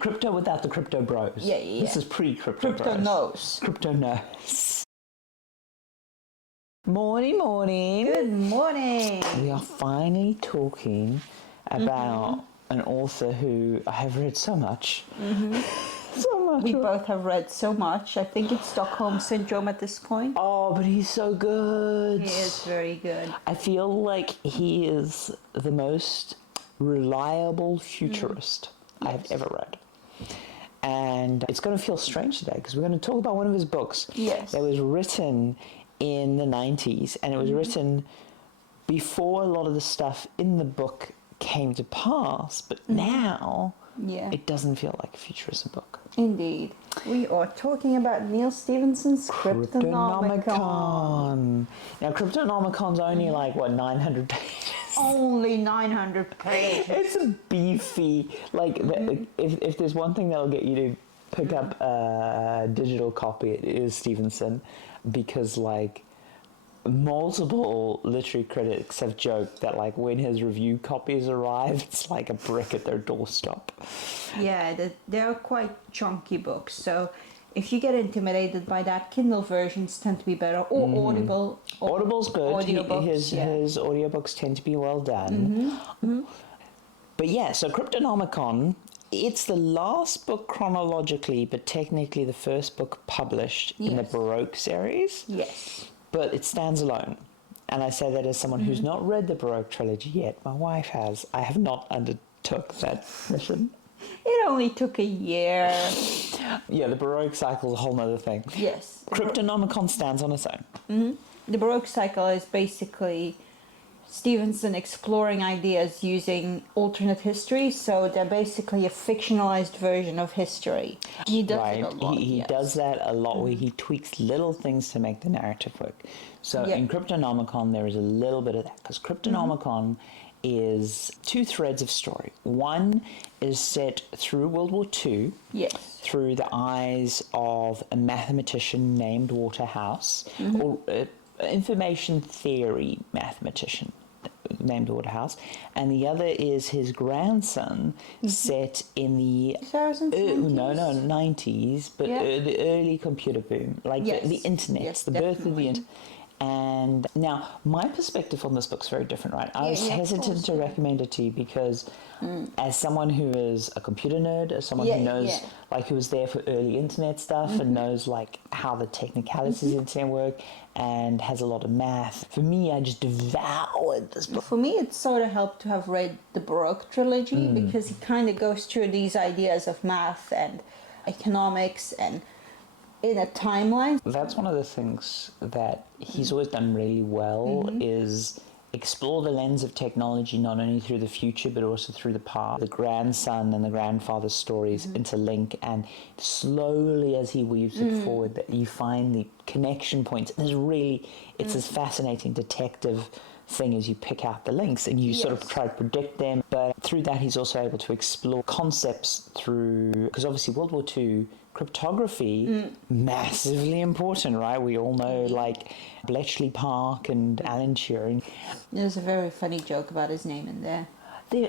Crypto without the crypto bros. Yeah. This is pre-crypto Crypto bros. knows. Crypto knows. Morning. Good morning. We are finally talking about an author who I have read so much. So much. We both have read so much. I think it's Stockholm Syndrome at this point. Oh, but he's so good. He is very good. I feel like he is the most reliable futurist I've ever read. And it's going to feel strange today because we're going to talk about one of his books Yes. that was written in the 90s, and it was written before a lot of the stuff in the book came to pass, but now it doesn't feel like a futurism book. Indeed. We are talking about Neal Stephenson's Cryptonomicon. Now, Cryptonomicon's only like, 900 pages? Only 900 pages. It's a beefy, if there's one thing that'll get you to pick up a digital copy, it is Stephenson, because multiple literary critics have joked that when his review copies arrive, it's like a brick at their doorstep. Yeah, they're quite chunky books, so if you get intimidated by that, Kindle versions tend to be better, or Audible. Audible's good. Audiobooks, His audiobooks tend to be well done. But yeah, so Cryptonomicon, it's the last book chronologically, but technically the first book published in the Baroque series. Yes. But it stands alone. And I say that as someone who's not read the Baroque trilogy yet. My wife has. I have not undertook that mission. It only took a year. Yeah, the Baroque cycle is a whole nother thing. Yes. Cryptonomicon stands on its own. The Baroque cycle is basically Stephenson exploring ideas using alternate history, so they're basically a fictionalized version of history. He does it a lot. He does that a lot, where he tweaks little things to make the narrative work. So in Cryptonomicon, there is a little bit of that, because Cryptonomicon is two threads of story. One is set through World War II, through the eyes of a mathematician named Waterhouse, or information theory mathematician named Waterhouse, and the other is his grandson, set in the 90s, but the early computer boom, the internet, the birth of the internet. And now my perspective on this book's very different, right? I was hesitant to recommend it to you because as someone who is a computer nerd, as someone who knows, who was there for early internet stuff and knows how the technicalities of the internet work and has a lot of math, for me, I just devoured this book. For me, it sort of helped to have read the Baroque trilogy because it kind of goes through these ideas of math and economics and in a timeline. That's one of the things that he's always done really well, is explore the lens of technology not only through the future but also through the past. The grandson and the grandfather's stories interlink, and slowly as he weaves it forward, that you find the connection points. It's this fascinating detective thing as you pick out the links and you sort of try to predict them, but through that he's also able to explore concepts through, because obviously World War II cryptography, massively important, right? We all know Bletchley Park and Alan Turing. There's a very funny joke about his name in there. The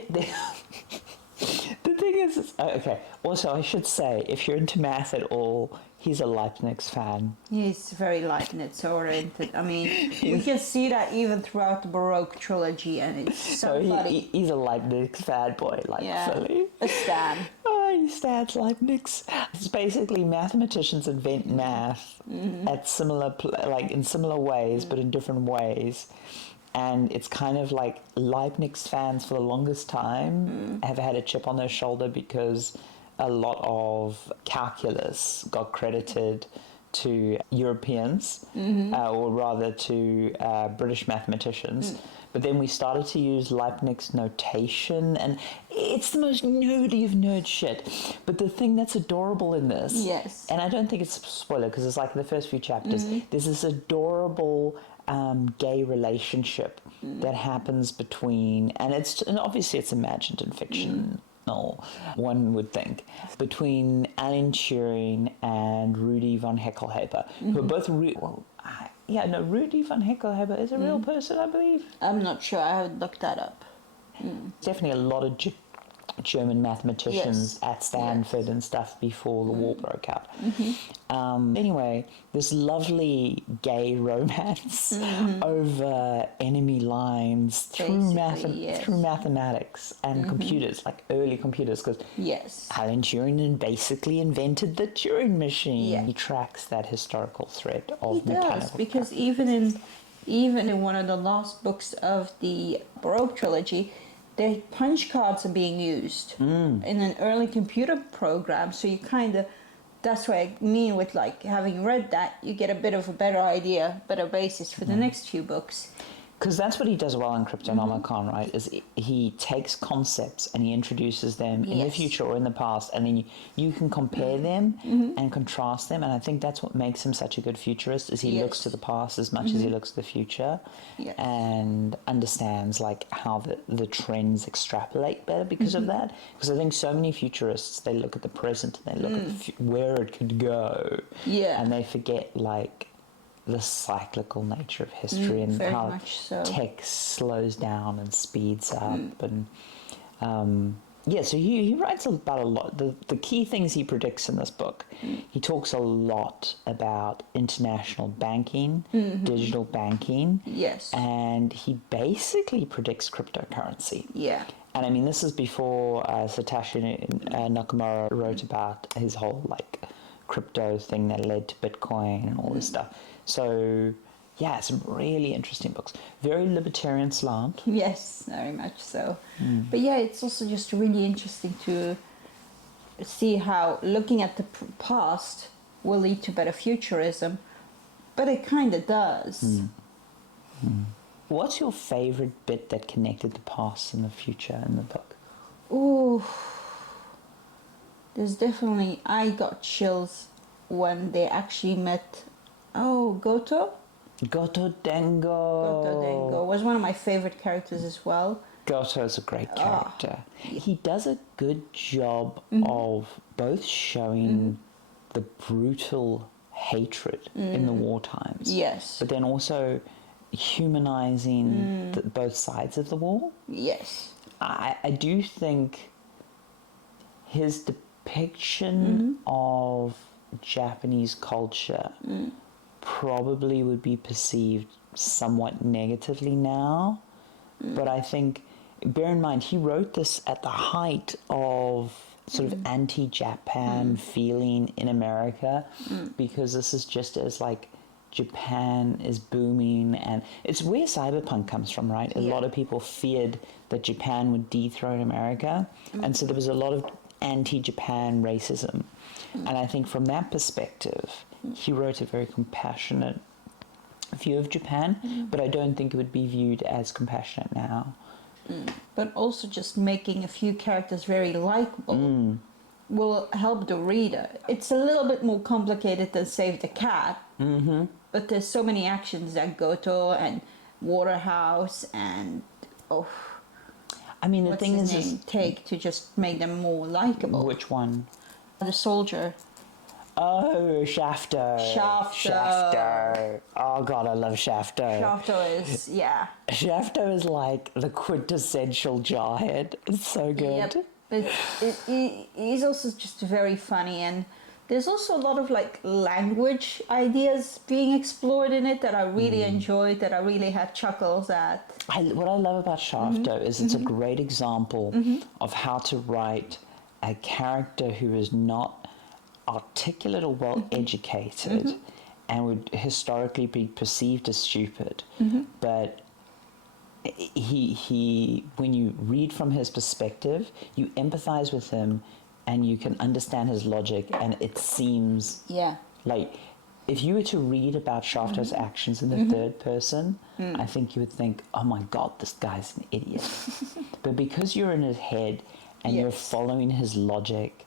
thing is, okay, also I should say, if you're into math at all, he's a Leibniz fan. He's very Leibniz oriented. I mean, we can see that even throughout the Baroque trilogy, and it's so funny. He's a Leibniz fan boy, fully. A stan. He stands Leibniz. It's basically mathematicians invent math at similar, in similar ways, but in different ways. And it's kind of like Leibniz fans for the longest time have had a chip on their shoulder because a lot of calculus got credited to Europeans, or rather to British mathematicians. But then we started to use Leibniz notation, and it's the most nerdy of nerd shit. But the thing that's adorable in this, and I don't think it's a spoiler because it's the first few chapters, there's this adorable gay relationship that happens between, and obviously it's imagined in fiction. One would think, between Alan Turing and Rudi von Heckelheber, who are both Rudi von Heckelheber is a real person, I believe. I'm not sure. I haven't looked that up. Definitely a lot of German mathematicians at Stanford and stuff before the war broke out. Anyway, this lovely gay romance over enemy lines through mathematics and computers, like early computers, because Alan Turing basically invented the Turing machine. He tracks that historical thread of mechanical. Because even in one of the last books of the Baroque trilogy, the punch cards are being used in an early computer program. So you kind of, that's what I mean with like having read that, you get a bit of a better idea, better basis for the next few books. Because that's what he does well in Cryptonomicon, right? Is he takes concepts and he introduces them in the future or in the past, and then you can compare them and contrast them. And I think that's what makes him such a good futurist. Is he looks to the past as much as he looks to the future, and understands like how the trends extrapolate better because of that. Because I think so many futurists, they look at the present and they look at where it could go, and they forget like the cyclical nature of history and how tech slows down and speeds up. And so he writes about a lot. The key things he predicts in this book, he talks a lot about international banking, digital banking, and he basically predicts cryptocurrency. And I mean, this is before Satoshi Nakamoto wrote about his whole like crypto thing that led to Bitcoin and all this stuff. So, some really interesting books. Very libertarian slant. Yes, very much so. But it's also just really interesting to see how looking at the past will lead to better futurism. But it kind of does. What's your favorite bit that connected the past and the future in the book? Ooh, there's definitely, I got chills when they actually met. Goto Dengo was one of my favorite characters as well. Goto is a great character. He does a good job of both showing the brutal hatred in the war times, but then also humanizing both sides of the war. I do think his depiction of Japanese culture probably would be perceived somewhat negatively now, but I think, bear in mind, he wrote this at the height of sort of anti-Japan feeling in America, because this is just as like Japan is booming, and it's where cyberpunk comes from, right? A lot of people feared that Japan would dethrone America, and so there was a lot of anti-Japan racism. And I think from that perspective, he wrote a very compassionate view of Japan, but I don't think it would be viewed as compassionate now. But also just making a few characters very likable will help the reader. It's a little bit more complicated than Save the Cat, but there's so many actions that Goto and Waterhouse and I mean, the thing is take to just make them more likable. Which one? The soldier. Oh, Shafto. Oh God, I love Shafto. Shafto is like the quintessential jarhead. It's so good. But he's also just very funny, and there's also a lot of like language ideas being explored in it that I really enjoyed, that I really had chuckles at. What I love about Shafto is it's a great example of how to write a character who is not articulate or well educated and would historically be perceived as stupid, but he when you read from his perspective, you empathize with him and you can understand his logic, and it seems like if you were to read about Shafto's actions in the third person, I think you would think, oh my God, this guy's an idiot. But because you're in his head and you're following his logic,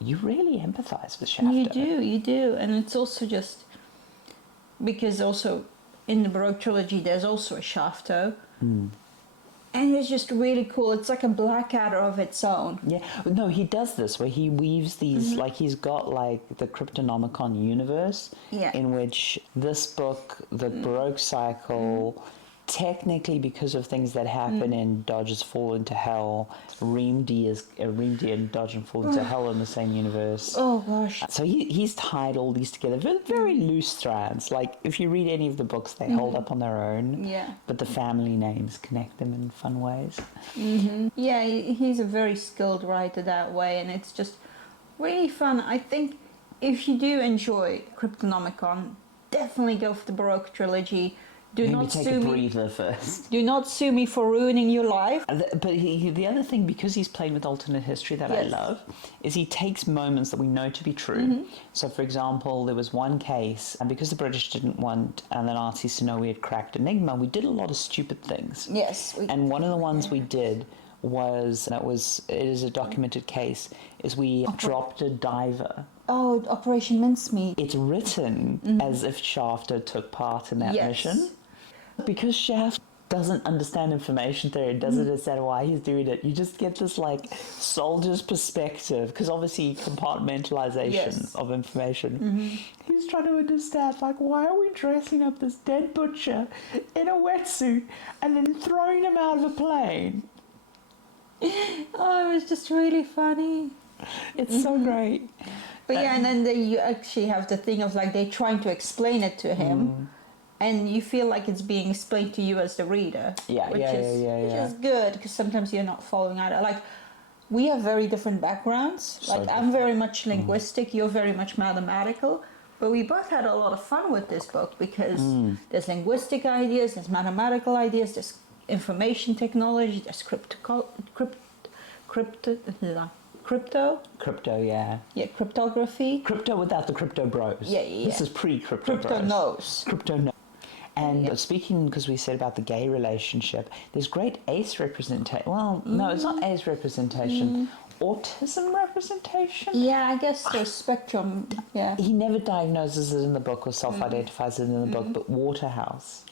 you really empathize with Shafto. You do. And it's also just because also in the Baroque trilogy there's also a Shafto. And it's just really cool. It's like a Blackadder of its own. Yeah. No, he does this where he weaves these, like he's got like the Cryptonomicon universe in which this book, the Baroque cycle, technically, because of things that happen in Dodge's Fall into Hell, Reamd and Dodge and Fall into Hell in the same universe. Oh gosh. So he's tied all these together, very, very loose strands. Like, if you read any of the books, they hold up on their own. Yeah. But the family names connect them in fun ways. Yeah, he's a very skilled writer that way, and it's just really fun. I think if you do enjoy Cryptonomicon, definitely go for the Baroque trilogy. Do Maybe not take sue a me. breather first. Do not sue me for ruining your life. But the other thing, because he's playing with alternate history that I Yes. love, is he takes moments that we know to be true. So, for example, there was one case, and because the British didn't want the Nazis to know we had cracked Enigma, we did a lot of stupid things. Yes. And one of the ones we did was, it is a documented case, is we dropped a diver. Oh, Operation Mincemeat. It's written as if Shafter took part in that Yes. mission. Because Shaft doesn't understand information theory, doesn't understand why he's doing it, you just get this like soldier's perspective, because obviously compartmentalization Yes. of information. He's trying to understand, like, why are we dressing up this dead butcher in a wetsuit and then throwing him out of a plane? Oh, it was just really funny. It's so great. But yeah, and then you actually have the thing of like they're trying to explain it to him, and you feel like it's being explained to you as the reader. Yeah, which yeah, is, yeah, which yeah. is good, because sometimes you're not following either. Like, we have very different backgrounds. So Like, I'm very much linguistic, you're very much mathematical. But we both had a lot of fun with this book because there's linguistic ideas, there's mathematical ideas, there's information technology, there's crypto, Yeah. yeah, cryptography. Crypto without the crypto bros. Yeah, yeah, This yeah. is pre-crypto Crypto bros. knows. Crypto knows. And speaking, because we said about the gay relationship, there's great ace representation. Well, no, it's not ace representation. Autism representation? Yeah, I guess the spectrum, yeah. He never diagnoses it in the book or self-identifies it in the book, but Waterhouse.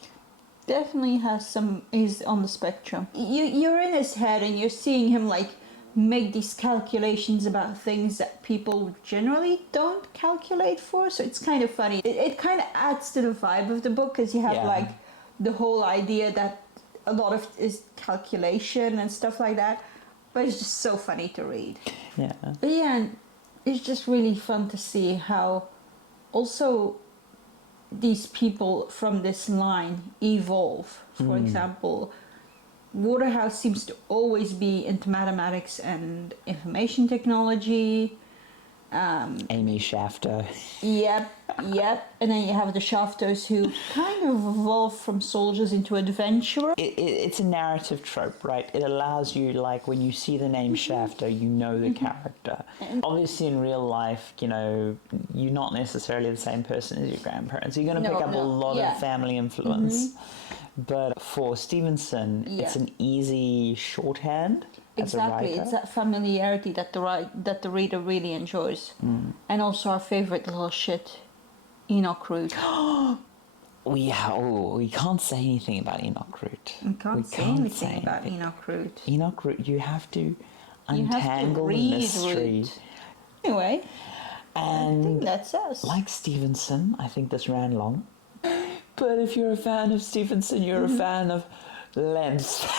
Definitely has some, he's on the spectrum. You're in his head and you're seeing him like make these calculations about things that people generally don't calculate for, so it's kind of funny. It kind of adds to the vibe of the book, because you have like the whole idea that a lot of it is calculation and stuff like that, but it's just so funny to read. Yeah. But yeah, and it's just really fun to see how also these people from this line evolve. For example, Waterhouse seems to always be into mathematics and information technology. Amy Shafter. Yep. And then you have the Shafters, who kind of evolve from soldiers into adventurers. It's a narrative trope, right? It allows you, like, when you see the name Shafter, you know the character. Obviously, in real life, you know, you're not necessarily the same person as your grandparents. You're going to pick up a lot of family influence. But for Stephenson, it's an easy shorthand. Exactly, it's that familiarity that the reader really enjoys. And also our favorite little shit, Enoch Root. We can't say anything about Enoch Root. We can't say anything about Enoch Root. Enoch Root, you have to You have to untangle the read mystery. Root. Anyway, I think And that's us. like Stephenson, I think this ran long. But if you're a fan of Stephenson, you're a fan of length.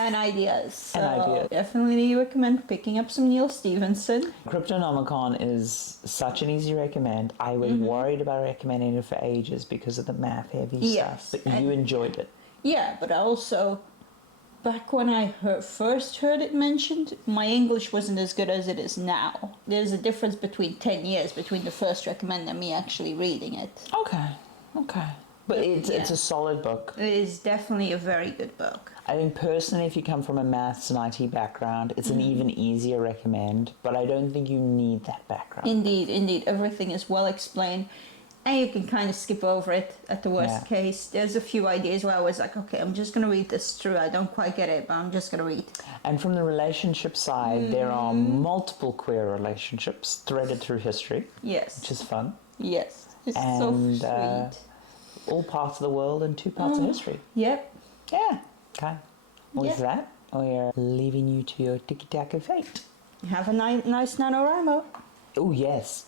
And ideas. So And ideas. definitely recommend picking up some Neal Stephenson. Cryptonomicon is such an easy recommend. I was worried about recommending it for ages because of the math heavy Yes, stuff, but and- you enjoyed it. Yeah, but also, back when I first heard it mentioned, my English wasn't as good as it is now. There's a difference between 10 years between the first recommend and me actually reading it. Okay. But it's Yeah. a solid book. It is definitely a very good book. I think personally, if you come from a maths and IT background, it's an even easier recommend, but I don't think you need that background. Indeed, everything is well explained. And you can kind of skip over it at the worst case. There's a few ideas where I was like, okay, I'm just going to read this through. I don't quite get it, but I'm just going to read. And from the relationship side, there are multiple queer relationships threaded through history, Yes. which is fun. Yes. It's so And, sweet. All parts of the world and two parts of history. Yep. Yeah. Okay. With Yeah. that, we're leaving you to your tiki-taka fate. Have a nice NaNoWriMo. Oh, yes.